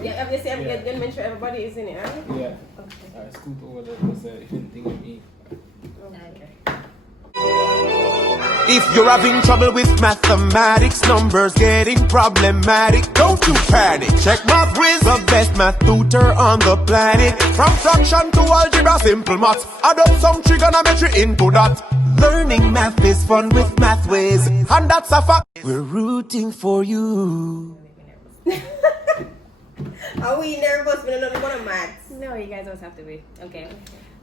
Yeah, obviously, I'm going to mention everybody is in it, right? Yeah. Okay. Alright, scoot over there because if anything with me. Okay. If you're having trouble with mathematics, numbers getting problematic, don't you panic. Check MathWiz, the best math tutor on the planet. From fraction to algebra, simple maths. Add up some trigonometry into that. Learning math is fun with MathWiz, and that's a fact. We're rooting for you. Are we nervous with another one of maths? No, you guys don't have to be. Okay.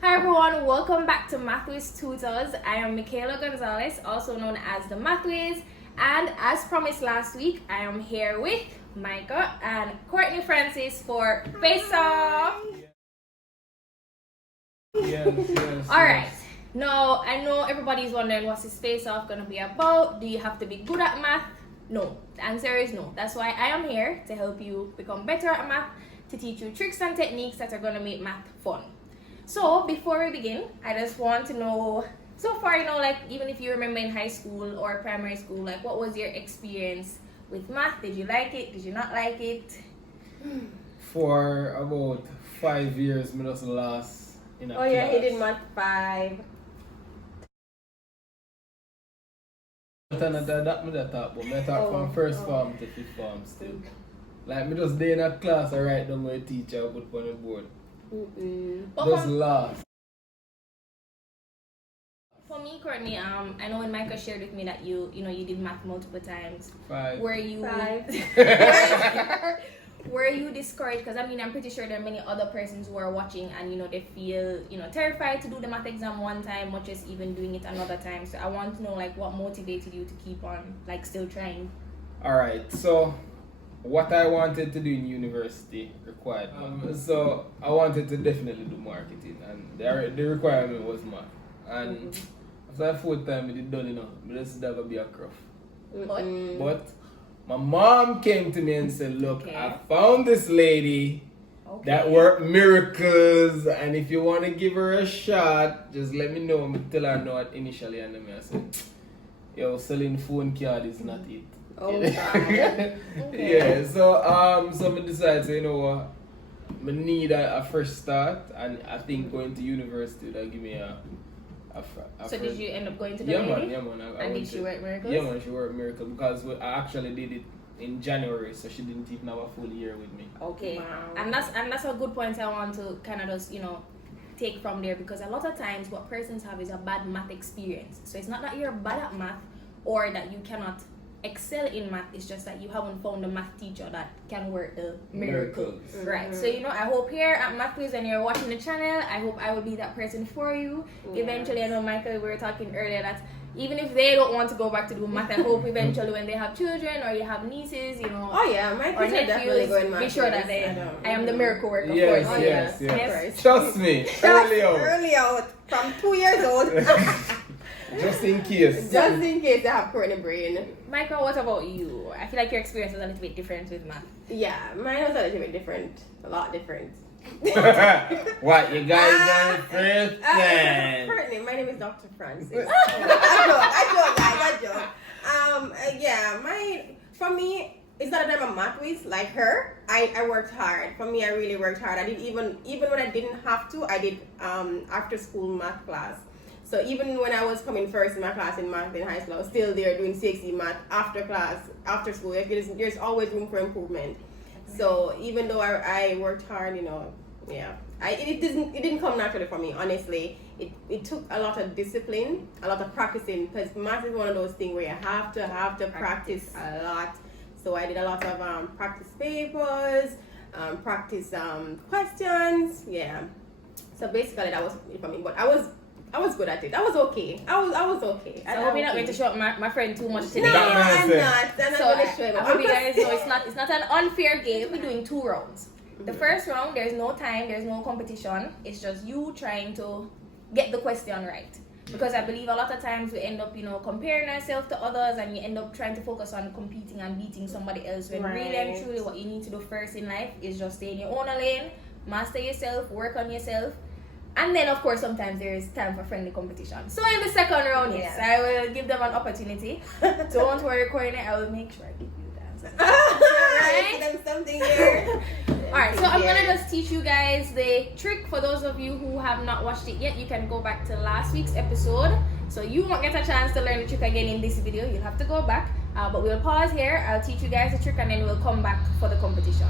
Hi everyone, welcome back to MathWiz Tutors. I am Mickha Gonzalez, also known as the MathWiz, and as promised last week, I am here with Mickha and Courtney Francis for Face Off. Yes. Alright, now I know everybody's wondering what's this Face Off gonna be about. Do you have to be good at math? No, the answer is no. That's why I am here to help you become better at math, to teach you tricks and techniques that are gonna make math fun. So before we begin, I just want to know, so far, like even if you remember in high school or primary school, like what was your experience with math? Did you like it? Did you not like it? For about 5 years, I just lost in a Oh yeah, he class. did math 5. But that me that talk about. I talk from first form to fifth form still. Like me just day in a class, I write down my teacher put on the board. Just lost. For me, Courtney, I know when Mickha shared with me that you did math multiple times. 5. Were you 5. were you discouraged? Because I'm pretty sure there are many other persons who are watching and they feel terrified to do the math exam one time, much as even doing it another time. So I want to know like what motivated you to keep on like still trying. Alright, so what I wanted to do in university required math. So I wanted to definitely do marketing, and the requirement was math. And after the 4th time I did done but this is never be a cruff. But my mom came to me and said, look, I found this lady that worked miracles, and if you want to give her a shot, just let me know. I'm tell her no initially, and then I said, yo, selling phone card is not it. Oh God. Yeah, so I decided, you know what, I need a fresh start, and I think going to university will give me a So did you end up going to the lady? lady? Yeah, man. And did she work miracles? Yeah, man, she worked miracle because I actually did it in January, so she didn't even have a full year with me. Okay. Wow. And that's a good point I want to kind of just, take from there, because a lot of times what persons have is a bad math experience. So it's not that you're bad at math or that you cannot excel in math, it's just that you haven't found a math teacher that can work the miracles. Right. So I hope here at MathWiz, when you're watching the channel, I hope I will be that person for you. Yes. Eventually, I know Mickha, we were talking earlier that even if they don't want to go back to do math, I hope eventually when they have children or you have nieces, Oh yeah, my or kids are definitely going nephews, math. be sure that I am the miracle worker for Yes, you. yes. Trust me, Early out from 2 years old. Just in case. Just in case I have Courtney brain. Mickha, what about you? I feel like your experience is a little bit different with math. Yeah, mine was a little bit different. A lot different. What, you guys done first then? Courtney, my name is Dr. Francis. I joke. For me, it's not that I'm a math whiz like her. I worked hard. For me, I really worked hard. I did even when I didn't have to, I did after school math class. So even when I was coming first in my class in math in high school, I was still there doing CXC math after class, after school. There's always room for improvement. So even though I worked hard, it didn't come naturally for me, honestly. It took a lot of discipline, a lot of practicing, because math is one of those things where you have to practice a lot. So I did a lot of practice papers, practice questions, yeah. So basically that was it for me, but I was good at it. I was okay. I was okay. So I hope you're not going to show up my friend too much today. No, I'm not. I'm So not going to show him. I hope you guys know it's not an unfair game. We're doing 2 rounds. The first round, there's no time, there's no competition. It's just you trying to get the question right. Because I believe a lot of times we end up, comparing ourselves to others, and you end up trying to focus on competing and beating somebody else, when really and truly what you need to do first in life is just stay in your own lane, master yourself, work on yourself. And then, of course, sometimes there is time for friendly competition. So in the second round, yes, I will give them an opportunity. Don't worry, Courtney, I will make sure I give you the answer. teach you guys the trick. For those of you who have not watched it yet, you can go back to last week's episode. So you won't get a chance to learn the trick again in this video. You'll have to go back. But we'll pause here. I'll teach you guys the trick and then we'll come back for the competition.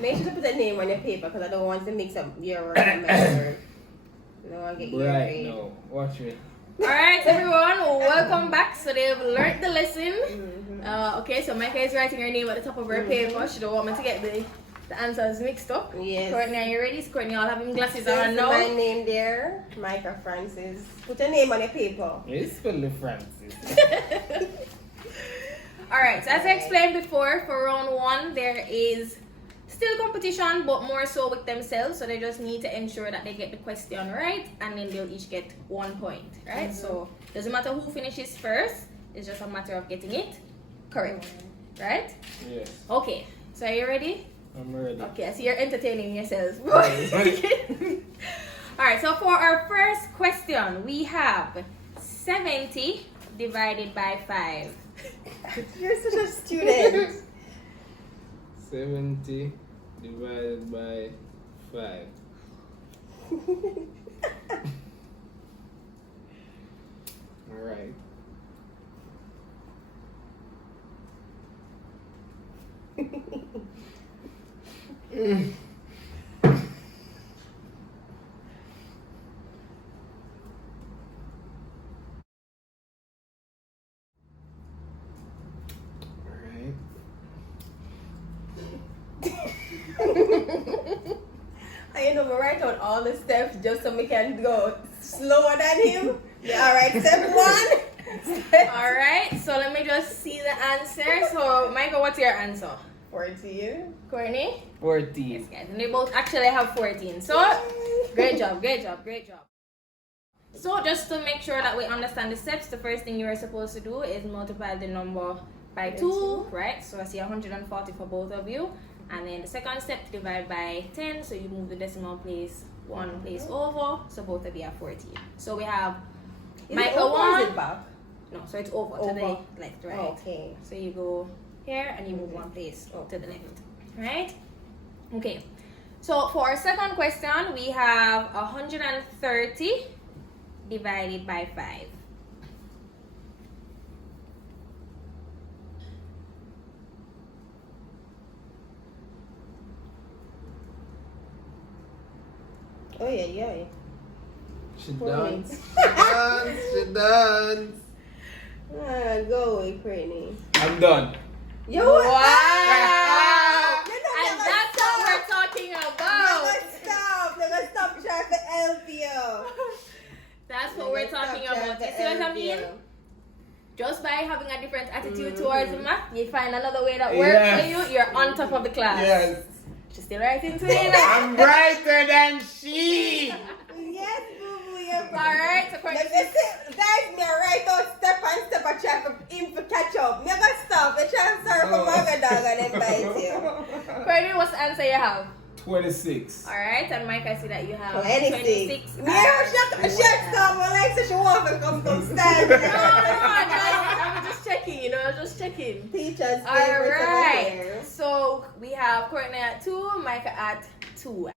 Make sure to put a name on your paper because I don't want to mix up your word and my word. I don't want to get your Right, grade. no. Watch me. Alright, everyone, welcome back. So they've learned the lesson. Okay, so Mickha is writing her name at the top of her paper. She don't want me to get the answers mixed up. Yes. Courtney, are you ready? So Courtney, I'll have him glasses This on is now. my name there, Mickha Francis. Put a name on your paper. It's spell the Francis. Alright, so as I explained before, for round 1, there is still competition, but more so with themselves. So they just need to ensure that they get the question right, and then they'll each get 1 point, right? So doesn't matter who finishes first, it's just a matter of getting it correct, right? Yes. Okay, so are you ready? I'm ready. Okay, I see you're entertaining yourselves. Alright, so for our first question, we have 70 divided by 5. You're such a student. 70 divided by 5. Alright. Alright. I know, we write down all the steps just so we can go slower than him. Yeah, all right, step 1. Alright, so let me just see the answer. So, Michael, what's your answer? 14. Courtney? 14. Yes, guys, and they both actually have 14. So, great job, great job, great job. So, just to make sure that we understand the steps, the first thing you are supposed to do is multiply the number by 2, right? So, I see 140 for both of you. And then the second step, divide by 10. So, you move the decimal place 1 place over. So, both of you have 14. So, we have Is it Michael over or is 1. it back? No, so it's over to the left, right? Okay. So you go here and you move 1 place to the left, right? Okay. So for our second question, we have 130 divided by 5. Oh yeah. She 4 done. minutes. She done. Go away, Courtney. I'm done. Yo, Wow! You And that's what we're talking about. Never stop trying to help you. That's what we're talking about. You see what I mean? Just by having a different attitude towards the math, you find another way that works for you, you're on top of the class. Yes. She's still writing to me. I'm brighter than she. Yes, boo-boo, you're Alright, so Courtney. guys, me right out step and step I try for him to catch up. Never stop. They try to serve for Manga Dog and then bite you. Courtney, what's the answer you have? 26. Alright, and Mike, I see that you have 26. 26. Yeah, she stop. Well, like, so she wants to come stand. No, I'm just checking, just checking. Teachers. Alright, so we have Courtney at 2, Micah at 2.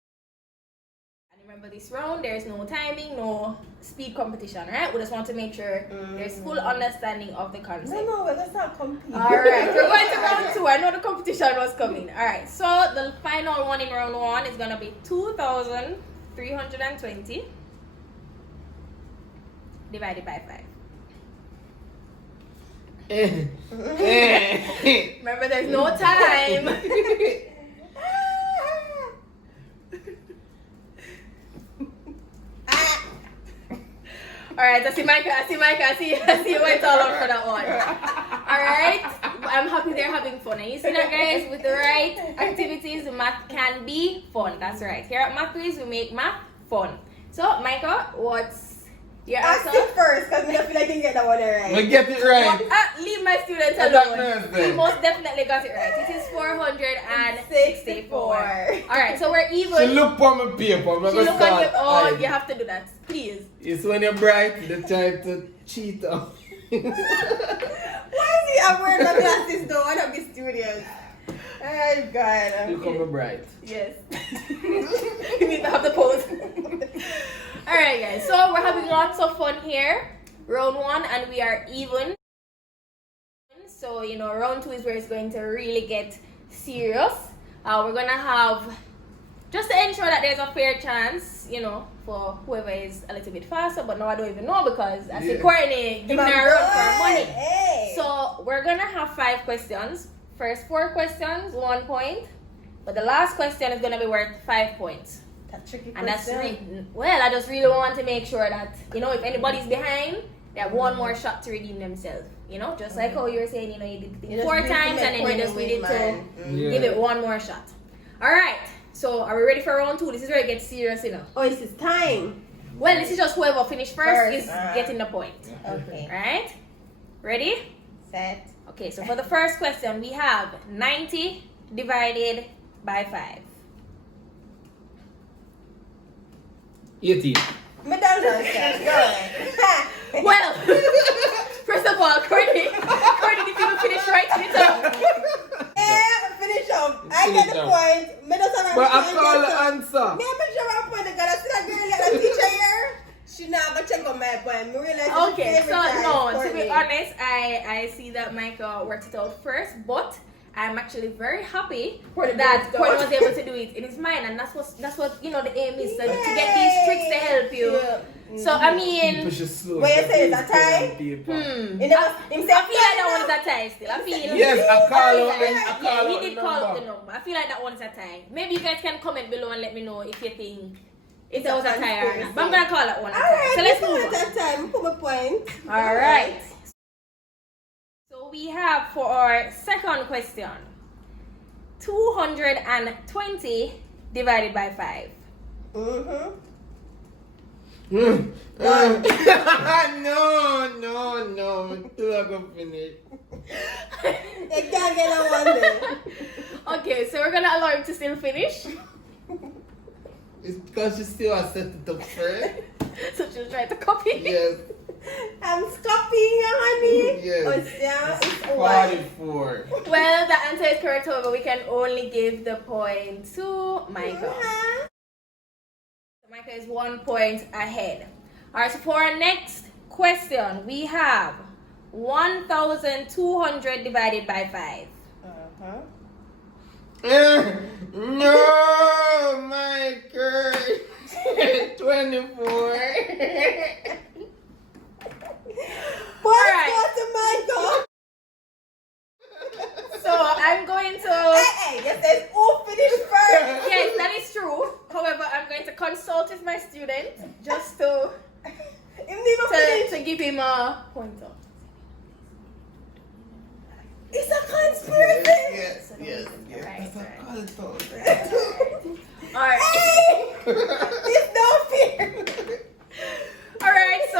And remember this round, there's no timing, no speed competition, right? We just want to make sure there's full understanding of the concept. No, let's not compete. Alright, we're going to round 2. I know the competition was coming. Alright, so the final one in round 1 is going to be 2,320 divided by 5. Remember, there's no time. Alright, I see you went all out for that one. Alright, I'm happy they're having fun. And you see that, guys, with the right activities, math can be fun. That's right. Here at Math Quiz, we make math fun. So, Michael, what's Your Ask answer? it first, because I feel like I can get that one right. We get it right. Leave my students That's alone. nice, He then. most definitely got it right. It is 464. 64. Alright, so we're even. She look on my paper. She look on your. Oh, you have to do that. Please. It's when you're bright, they try to cheat on. Why is he wearing my glasses though? One of the studios. Oh God. You come bright. Yes. You need to have the pose. Alright, guys. So we're having lots of fun here. Round 1, and we are even. So, round 2 is where it's going to really get serious. We're going to have, just to ensure that there's a fair chance, for whoever is a little bit faster. But now I don't even know because I see Courtney giving her a run for her money. Hey. So we're going to have 5 questions. First 4 questions, 1 point. But the last question is going to be worth 5 points. That's tricky. And that's I just really want to make sure that, if anybody's behind, they have one more shot to redeem themselves. Just like how you were saying, you did the thing 4 times and then you just needed to give it one more shot. Alright, so are we ready for round 2? This is where it gets serious, Oh, this is time. Well, this is just whoever finished first is getting the point. Okay. Alright? Ready? Set. Okay, so for the first question, we have 90 divided by 5. 18. McDonald's. Well, first of all, Courtney, did you finish writing it up? Yeah, finish up. I Finish get the up. point. Me just have a But I point, call yes, the sir. answer. Me make sure I point because I see that girl get a teacher here. She not gonna check on my point. Me realize Okay, it's so favorite no, time, to be Courtney. honest, I see that Michael worked it out first, but I'm actually very happy that Courtney was able to do it in his mind, and that's what the aim is to get these tricks to help you. Yeah. So I mean, Push it slow. What you say, is that tie? I You feel never, him say, like that one is a tie still. I feel Yes, I call out yeah, and I call he out did the call out number. the number. I feel like that one's a tie. Maybe you guys can comment below and let me know if you think if that was a tie or not. But I'm gonna call that one a tie. Alright, So let's move move on. that time. Put my point. Alright. So we have for our second question 220 divided by 5. Mm-hmm. No. Two are gonna finish. You can't get that one there. Okay, so we're gonna allow him to still finish. It's because you still have set it up first. So just try to copy. Yes. I'm copying you, honey. Yes. Oh, yeah, it's white. 44. Well, the answer is correct, however, we can only give the point to Michael. Uh-huh. Michael is 1 point ahead. Alright, so for our next question, we have 1,200 divided by 5. Uh-huh. No, Michael. 24. Point go to Michael. So I'm going to. Hey, you said who finished first? Yes, that is true. However, I'm going to consult with my student just to give him a pointer. It's a conspiracy. Yes. Right, That's right. a call. Alright. It's no fear. Alright, so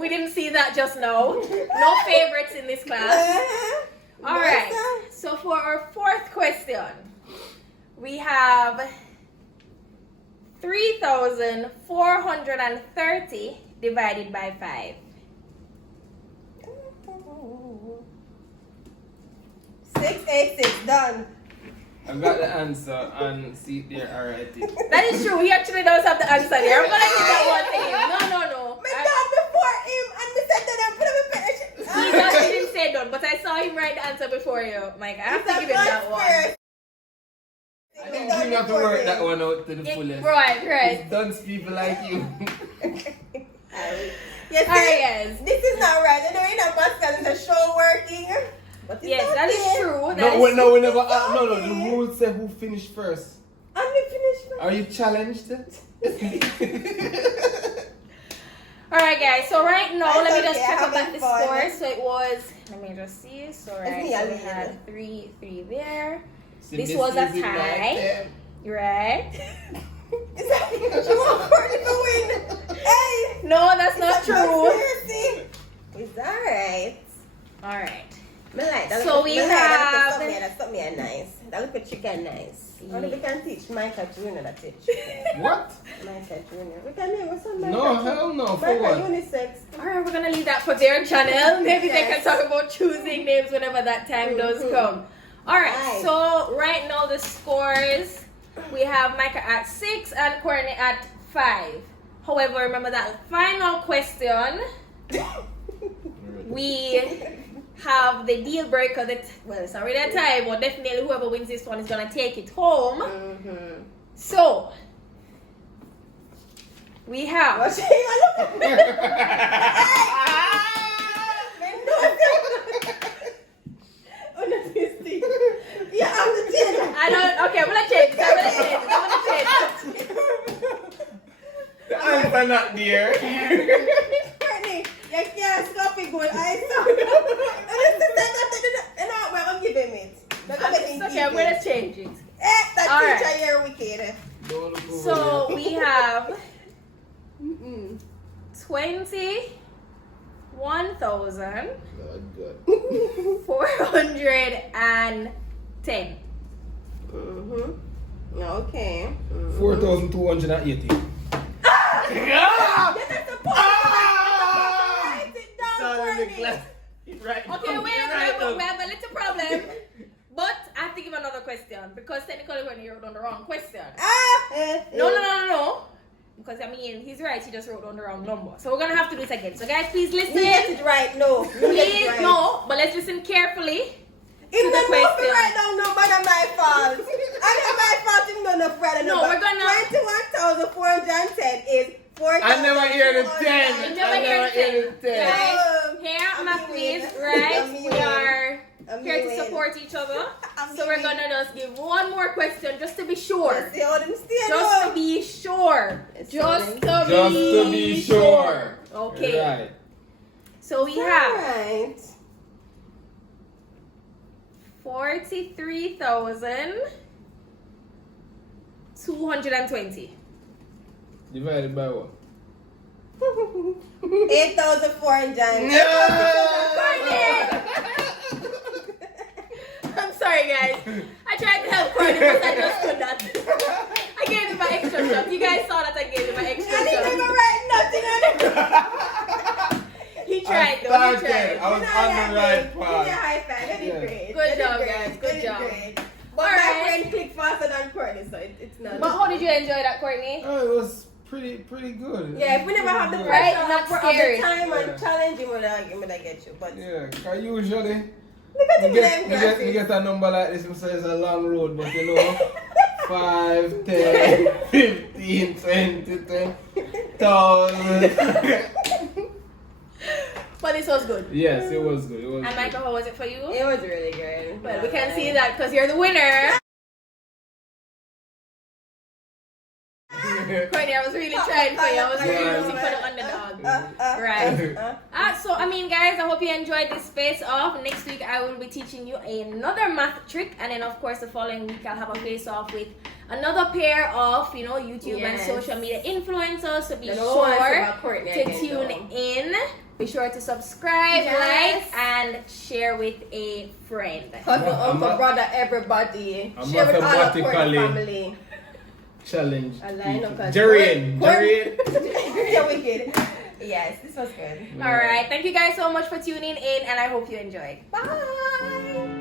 we didn't see that just now. No favorites in this class. Uh-huh. Alright. So for our fourth question, we have 3,430 divided by 5. 686 done. I got the answer and see there alright. That is true. He actually does have the answer there. I'm gonna give that one to him. No. Me done before him and me said to them, put him in finish. He didn't say done, but I saw him write the answer before you, Mike. I have to give him that one. I didn't think you have to work that one out to the fullest. Right. It's dunce people like you. Yes, Alright, guys. this is not right. You know, in a Pascal is a show working. But it's Yes, that is true. We never. No, the rules say who finished first. And we finished. Are you challenged? Alright, guys. So right now, let me That's just okay, check I'm up that having the fun. score. So it was. Let me just see. So right, me, so I'll we leave had it. 3 there. See, This was a is my tie. time. Right. Is that she want Courtney to win? Hey! No, that's not true. Conspiracy. It's alright. Alright. Me like that. So we have- That's something nice. That look at chicken nice. Only we can teach Mickha Jr. that teach. What? Mickha Jr. We can name with some Mickha. No, hell no. For Mickha what? unisex. Alright, we're gonna leave that for their channel. Maybe they can Yes. talk about choosing names whenever that time does come. Alright, Right. so right now the scores, we have Mickha at 6 and Courtney at 5. However, remember that final question, we have the deal breaker that, well, it's already a tie, but definitely whoever wins this one is gonna take it home. Mm-hmm. So, we have... What's she even look at me? Yeah, I'm the teacher. I don't. Okay, I'm gonna change. I'm gonna change. The answer not there. Courtney, you can't stop it going. I saw you. And I'm giving it. Okay, I'm gonna change it. That All teacher, right. you're wicked. So we have Mm-mm. 21,410. Okay. 4,280. Right. Okay, wait. We have a little problem. But I have to give another question because technically when you wrote on the wrong question. No. Because I mean, he's right. He just wrote on the wrong number. So we're gonna have to do it again. So guys, please listen. You get it right, no. Please, no. But let's listen carefully. If the the question. question right now, no, but I'm my fault. I know my fault. You know, no, Friday. No, we're gonna- 21,410 is 4,000. I never hear the 10. You never hear the 10. Guys, here at I'm McQueen's, winning. right? I'm We winning. are I'm here to winning. support each other. I'm So we're winning. gonna just give one more question just to be sure. See all them stay Just to up. be sure. It's Just fine. to be sure. Okay. Right. So we have Alright. 43,220. Divided by what? 8,400. I'm sorry, guys. I tried to help Courtney, but I just could not. I gave him my extra shot. You guys saw that I gave him my extra I didn't even shot. write nothing on it. He tried, though. He started. tried. I was on the right Give me a path. high five. You did Yeah. great. Good You did job, great. guys. You Good did job. great. But All my right. brain clicked faster than Courtney, so it's not. But how did you enjoy that, Courtney? Oh, it was pretty good. Yeah, if we never have the Pretty pressure Right, not of the scary. time Yeah. and challenge, you would get you. But good. Yeah, cause usually look at you him get, them you glasses. get a number like this, so it's a long road, but you know, 5, 10, 15, 20, 10,000. But this was good. Yes, it was good. It was And good. Michael, how was it for you? It was really good. Well, we can see that because you're the winner. Courtney, I was really trying for you. I was really rooting for the underdog. Right. So, I mean, guys, I hope you enjoyed this face off. Next week, I will be teaching you another math trick. And then, of course, the following week, I'll have a face off with another pair of, YouTube Yes. and social media influencers. So be Don't know what sure about Courtney to again, tune though. in. Be sure to subscribe, Yes. like, and share with a friend. Cousin, uncle, I'm a- brother, everybody. I'm Share with all of Courtney mathematically- family. Challenge. I line up as Jarian. You're wicked. Yes, this was good. All right. Thank you guys so much for tuning in, and I hope you enjoyed. Bye.